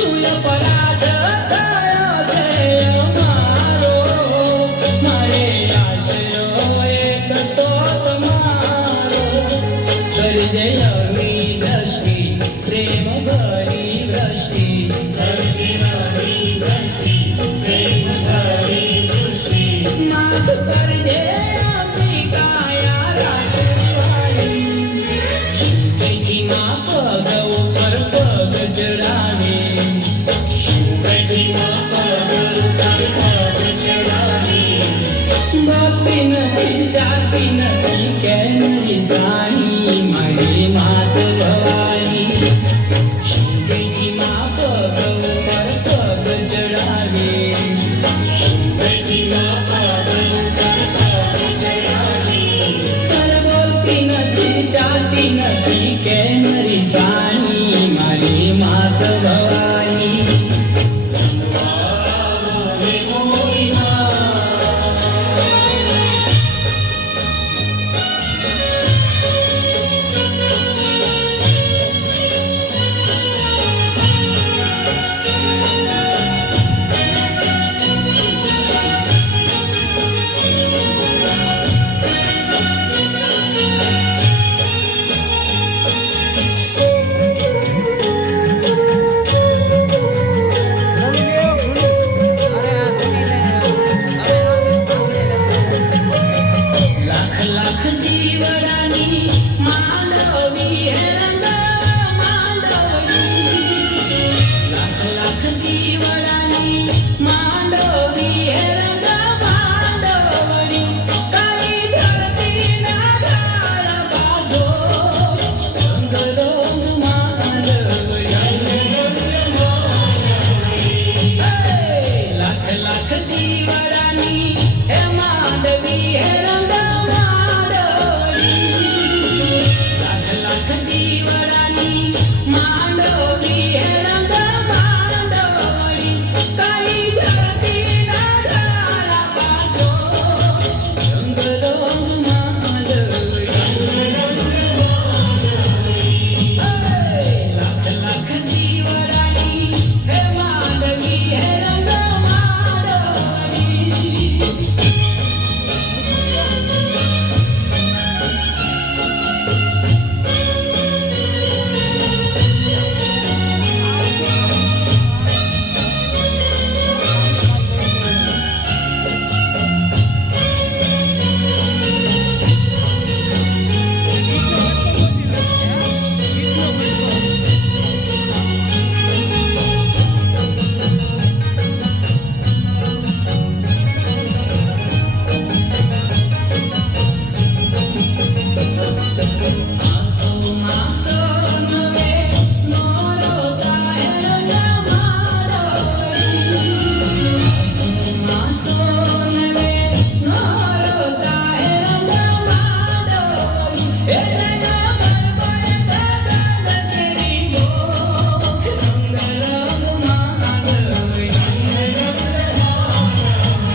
શું અપરાધ થયો છે અમારો? મારે આશરો એક તો તમારો. કરજે આવી દ્રષ્ટિ, પ્રેમ ભરી દ્રષ્ટિ. માફ કરજે આપણી કાયા રાસવાળી. શિવજીમાં પગ ઉપર પગ ચડાવે. ભક્તિ નથી જાતિ નથી કેમ નિશાની મારી માત ભવાની. શિવજીમાં પગ ઉપર પગ ચડાવે. બોલતી નથી જાતિ નથી કેમ નિશાની મારી માત ભવાની. લાખ દીવડાની માંડવી હે રંગ માંડવી. લાખ દીવડાની માંડવી હે રંગ માંડવડી. કાળી ધરતીના ધાર બાંધો રંગ રંગ માંડવડી. લાખ દીવડાની હે માંડવી હે રંગ માંડવી હે